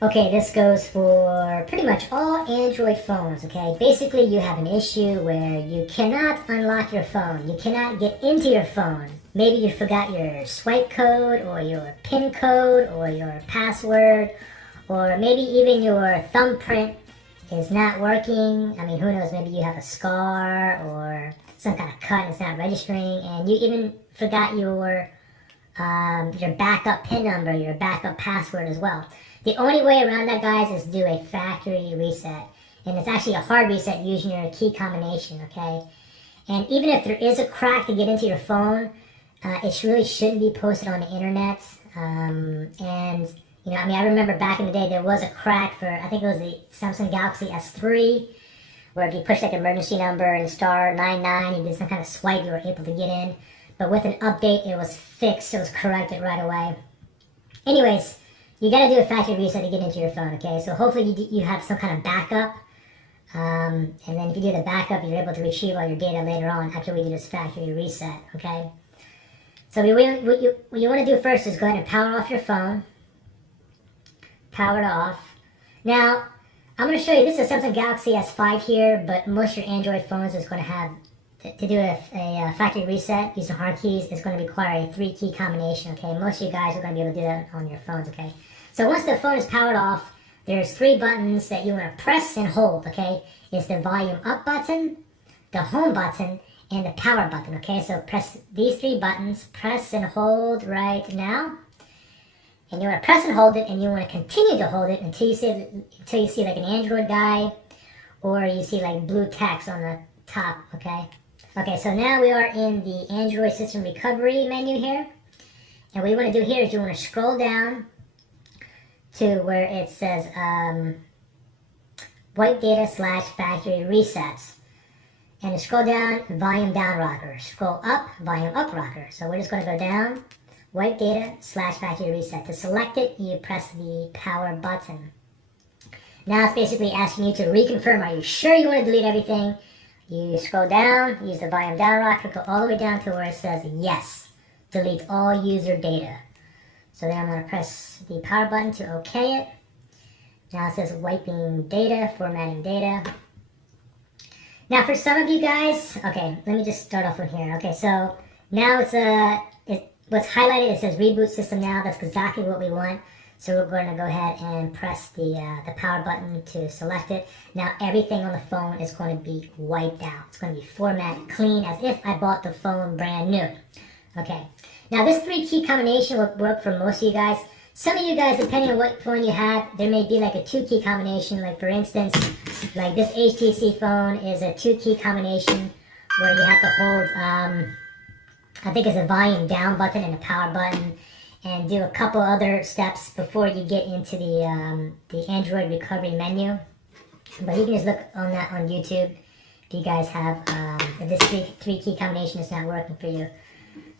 Okay, this goes for pretty much all Android phones, okay? Basically, you have an issue where you cannot unlock your phone. You cannot get into your phone. Maybe you forgot your swipe code or your PIN code or your password, or maybe even your thumbprint is not working. I mean, who knows? Maybe you have a scar or some kind of cut and it's not registering, and you even forgot your backup PIN number, your backup password as well. The only way around that, guys, is do a factory reset. And it's actually a hard reset using your key combination, okay? And even if there is a crack to get into your phone, it really shouldn't be posted on the internet. And, you know, I mean, I remember back in the day there was a crack for, I think it was the Samsung Galaxy S3, where if you push like emergency number and star 99, you did some kind of swipe, you were able to get in. But with an update, it was fixed, it was corrected right away. Anyways, you gotta do a factory reset to get into your phone, okay? So hopefully you have some kind of backup. And then if you do the backup, you're able to retrieve all your data later on after we do this factory reset, okay? So what you want to do first is go ahead and power off your phone. Power it off. Now, I'm going to show you, this is a Samsung Galaxy S5 here, but most of your Android phones is going to have, to do a factory reset using hard keys, it's going to require a 3-key combination, okay? Most of you guys are going to be able to do that on your phones, okay? So once the phone is powered off, there's 3 buttons that you want to press and hold, okay? It's the volume up button, the home button, and the power button, okay? So press these 3 buttons, press and hold right now. And you want to press and hold it, and you want to continue to hold it until you see like an Android guy, or you see like blue text on the top, okay? Okay, so now we are in the Android System Recovery menu here. And what you want to do here is you want to scroll down to where it says wipe data / factory resets. And to scroll down, volume down rocker. Scroll up, volume up rocker. So we're just going to go down, wipe data / factory reset. To select it, you press the power button. Now it's basically asking you to reconfirm. Are you sure you want to delete everything? You scroll down, use the volume down rocker, go all the way down to where it says yes. Delete all user data. So then I'm going to press the power button to OK it. Now it says wiping data, formatting data. Now for some of you guys, okay, let me just start off from here. Okay, so now it's what's highlighted, it says reboot system now. That's exactly what we want. So we're going to go ahead and press the power button to select it. Now everything on the phone is going to be wiped out. It's going to be formatted clean as if I bought the phone brand new. Okay, now this 3-key combination will work for most of you guys. Some of you guys, depending on what phone you have, there may be like a 2-key combination. Like for instance, like this HTC phone is a 2-key combination where you have to hold, I think it's a volume down button and a power button, and do a couple other steps before you get into the Android recovery menu. But you can just look on that on YouTube if you guys have, if this 3-key combination is not working for you.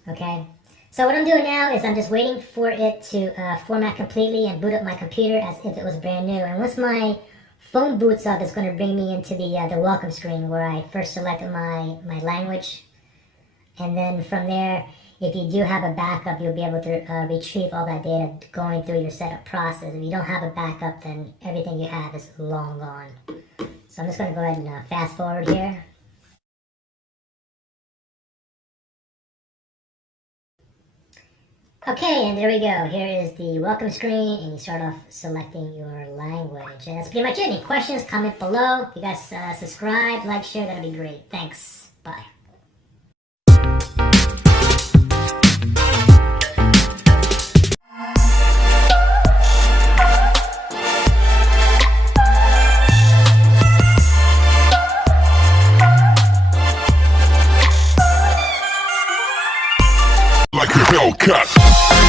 Okay, so what I'm doing now is I'm just waiting for it to format completely and boot up my computer as if it was brand new. And once my phone boots up, it's going to bring me into the welcome screen where I first selected my language. And then from there, if you do have a backup, you'll be able to retrieve all that data going through your setup process. If you don't have a backup, then everything you have is long gone. So I'm just going to go ahead and fast forward here. Okay, and there we go. Here is the welcome screen, and you start off selecting your language. And that's pretty much it. Any questions, comment below. If you guys subscribe, like, share, that'll be great. Thanks. Bye. Like a Hellcat.